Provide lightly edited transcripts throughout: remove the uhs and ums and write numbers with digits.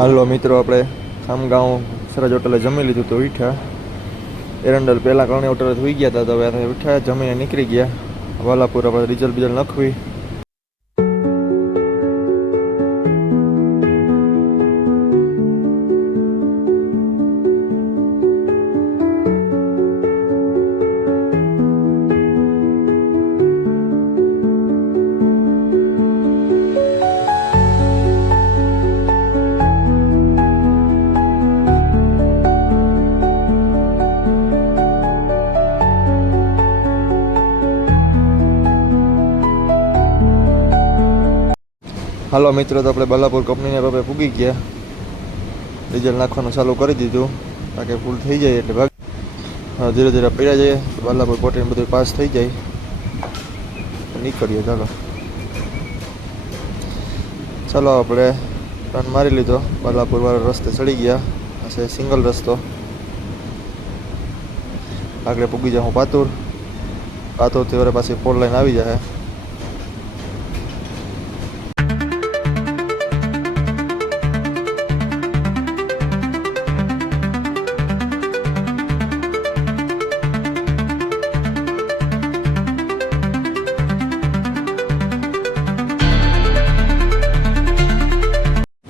હાલો મિત્રો, આપણે ખામગાંવ સરજ હોટલે જમી લીધું તો ઉઠ્યા. એરંડલ પહેલાં ઘણી હોટલે સુઈ ગયા હતા, તો હવે ઉઠ્યા, જમીને નીકળી ગયા. વાલાપુર આપણે ડીઝલ બીજલ નાખવી. હાલો મિત્રો, તો આપણે બાલાપુર કંપનીને બાપે પૂગી ગયા. ડીઝલ નાખવાનું ચાલુ કરી દીધું, તાકે ફૂલ થઈ જાય એટલે ભાગ ધીરે ધીરે પીડા જઈએ. બાલાપુર પોટીને બધું પાસ થઈ જાય, નીકળીએ. ચાલો આપણે ટર્ન મારી લીધો. બાલાપુર વાળા રસ્તે ચડી ગયા. આ છે સિંગલ રસ્તો. આગળ પૂગી જાઉં પાતુરથી વરે પાછી 4 લાઈન આવી જાય.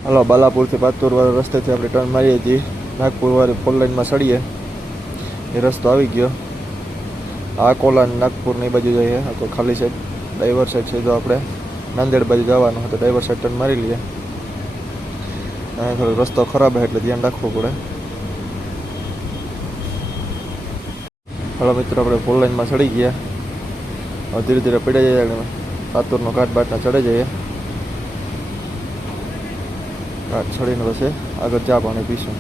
હાલો, બાલાપુરથી પાતુર વાળા રસ્તેથી આપણે ટર્ન મારીએ છીએ. નાગપુર વાળી 4 લાઈનમાં ચડીએ. એ રસ્તો આવી ગયો. આ કોલા નાગપુરની બાજુ જઈએ. આ તો ખાલી સાઈડ ડાઈવર સાઈડ છે. જો આપણે નાંદેડ બાજુ જવાનું હોય તો ડાઈવર સાઈડ ટર્ન મારી લઈએ. અહીંયા થોડો રસ્તો ખરાબ છે એટલે ધ્યાન રાખવું પડે. હાલો મિત્રો, આપણે 4 લાઈનમાં ચડી ગયા. હવે ધીરે ધીરે પડી જઈએ. પાતુરનો ઘાટ બાટના ચડે જઈએ. ઘાટ ચડીને પછી આગળ ચા પાણી પીશું.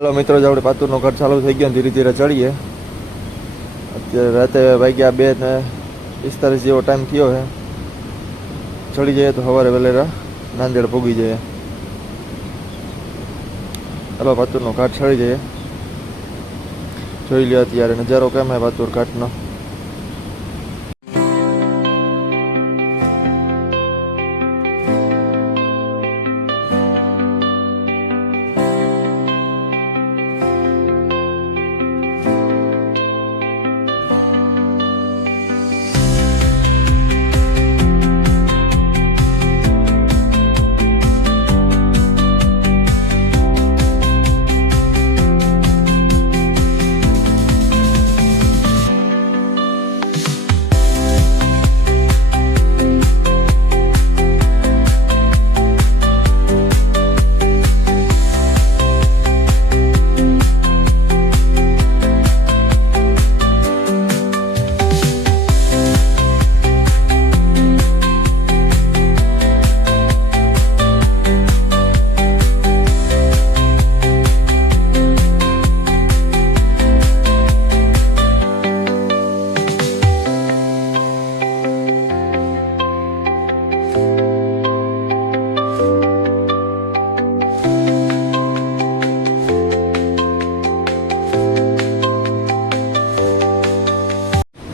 હાલો મિત્રો, આપણે પાતુરનો ઘાટ ચાલુ થઈ ગયો. ધીરે ધીરે ચડીએ. અત્યારે રાતે વાગ્યા 2:45 જેવો ટાઈમ થયો છે. ચડી જઈએ તો સવારે વહેલા નાંદેડ પૂગી જઈએ. હાલો, પાતુરનો ઘાટ ચડી જઈએ. જોઈ લે અત્યારે નજારો કેમ હે પાતુર ઘાટનો.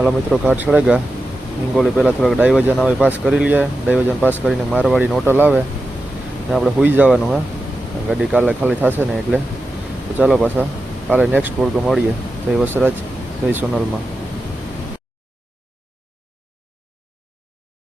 હાલો મિત્રો, ઘાટ ચડે ગયા. હિંગોલી પહેલાં થોડાક ડાયવર્જન આવે, પાસ કરી લઈએ. ડાયવર્જન પાસ કરીને મારવાડીની હોટલ આવે ને આપણે હોઈ જવાનું. ગાડી કાલે ખાલી થશે ને એટલે. તો ચાલો પાછા કાલે નેક્સ્ટ પ્રોગ્રામ મળીએ. જય વસરાજ, જય સોનલમાં.